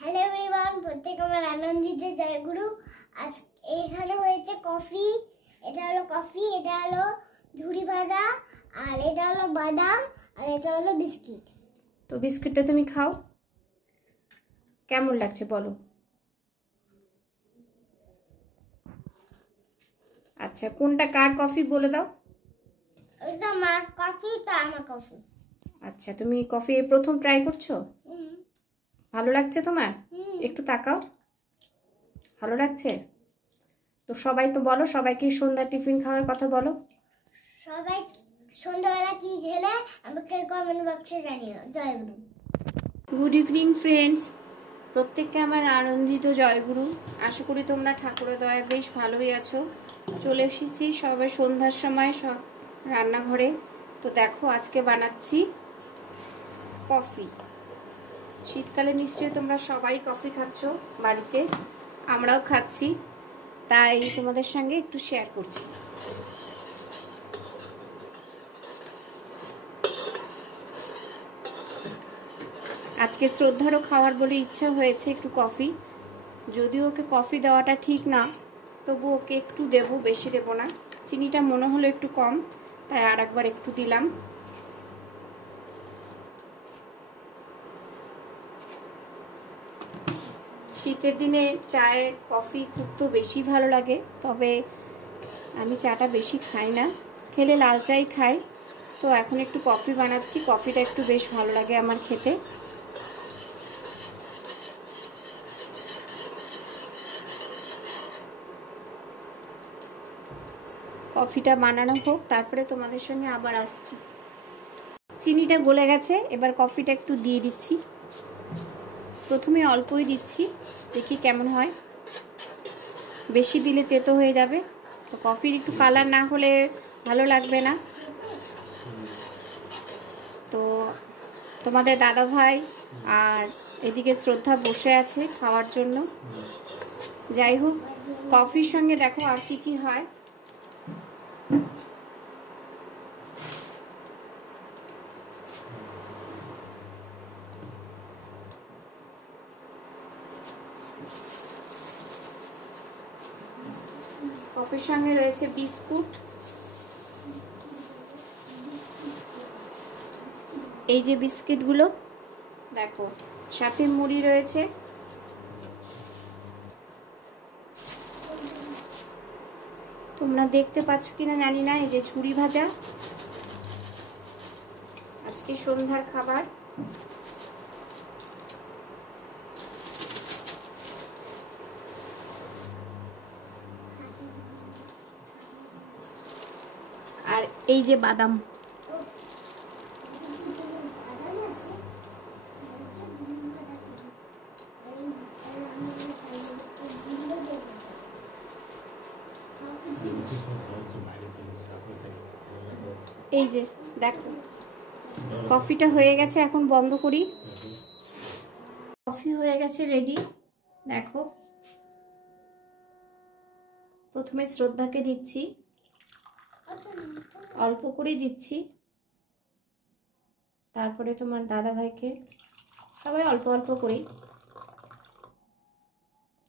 Hello everyone, প্রত্যেক আমার আনন্দিত জয়গুরু। আজ এখানে হয়েছে কফি। এটা হলো কফি, এটা হলো ঝুড়ি ভাজা, আর এটা হলো বাদাম, আর এটা হলো বিস্কিট। তো বিস্কিটটা তুমি খাও, কেমন লাগছে বলো। আচ্ছা, কোনটা কার কফি বলে দাও। এটা আমার কফি, এটা আমার কফি। আচ্ছা, তুমি কফি প্রথম ট্রাই করছো? ভালো লাগছে তোমার? একটু তাকাও, ভালো লাগছে তো। সবাই তো বলো, সবাইকে সন্ধ্যা টিফিন খাওয়ার কথা বলো। সবাই সন্ধ্যাবেলা কি খেলে আমাকে কমেন্ট বক্সে জানিও। জয়গুরু। গুড ইভিনিং ফ্রেন্ডস, প্রত্যেককে আমার আনন্দিত জয়গুরু। আশা করি তোমরা ঠাকুরের দয়ায় বেশ ভালোই আছো। চলে এসেছি সবাই সন্ধ্যার সময় সব রান্নাঘরে। তো দেখো, আজকে বানাচ্ছি কফি। শীতকালে নিশ্চয়ই তোমরা সবাই কফি খাচ্ছ বাড়িতে, আমরাও খাচ্ছি, তাই তোমাদের সঙ্গে একটু শেয়ার করছি। আজকে শ্রদ্ধারও খাওয়ার বলে ইচ্ছা হয়েছে একটু কফি। যদিও ওকে কফি দেওয়াটা ঠিক না, তবু ওকে একটু দেব, বেশি দেব না। চিনিটা মনে হলো একটু কম, তাই আর একবার একটু দিলাম। শীতের দিনে চায়ে কফি খুব তো বেশি ভালো লাগে, তবে আমি চাটা বেশি খাই না, খেলে লাল চাই খাই। তো এখন একটু কফি বানাচ্ছি, কফিটা একটু বেশ ভালো লাগে আমার খেতে। কফিটা বানানো হোক, তারপরে তোমাদের সঙ্গে আবার আসছি। চিনিটা গলে গেছে, এবার কফিটা একটু দিয়ে দিচ্ছি। প্রথমে অল্পই দিচ্ছি, দেখি কেমন হয়। বেশি দিলে তেতো হয়ে যাবে, তো কফির একটু কালার না হলে ভালো লাগবে না। তো তোমাদের দাদা ভাই আর এদিকে শ্রদ্ধা বসে আছে খাওয়ার জন্য। যাই হোক, কফির সঙ্গে দেখো আর কি কি হয়। কফির সঙ্গে রয়েছে বিস্কুট, এই যে বিস্কিটগুলো দেখো, সাথে মুড়ি রয়েছে। তোমরা দেখতে পাচ্ছ কিনা জানি না, এই যে ঝুড়ি ভাজা আজকে সন্ধ্যার খাবার। আর এই যে বাদাম। এই যে দেখো, কফিটা হয়ে গেছে, এখন বন্ধ করি। কফি হয়ে গেছে রেডি। দেখো, প্রথমে শ্রদ্ধাকে দিচ্ছি, অল্প করে দিচ্ছি, তারপরে তোমার দাদা ভাইকে, সবাই অল্প অল্প করি,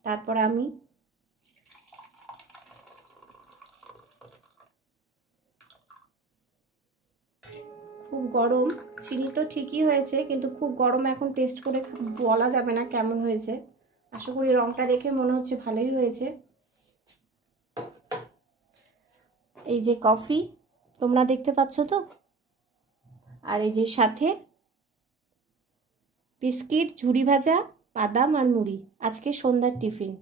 তারপর আমি। খুব গরম, চিনি তো ঠিকই হয়েছে, কিন্তু খুব গরম, এখন টেস্ট করে বলা যাবে না কেমন হয়েছে। আশা করি রংটা দেখে মনে হচ্ছে ভালোই হয়েছে। এই যে কফি তোমরা দেখতে পাচ্ছ তো, আর এই যে সাথে বিস্কিট, ঝুড়ি ভাজা, বাদাম আর মুড়ি, আজকে সন্ধ্যার টিফিন।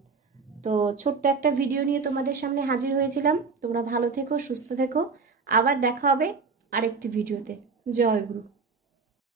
তো ছোট্ট একটা ভিডিও নিয়ে তোমাদের সামনে হাজির হয়েছিলাম। তোমরা ভালো থেকো, সুস্থ থেকো, আবার দেখা হবে আরেকটি ভিডিওতে। জয় গুরু।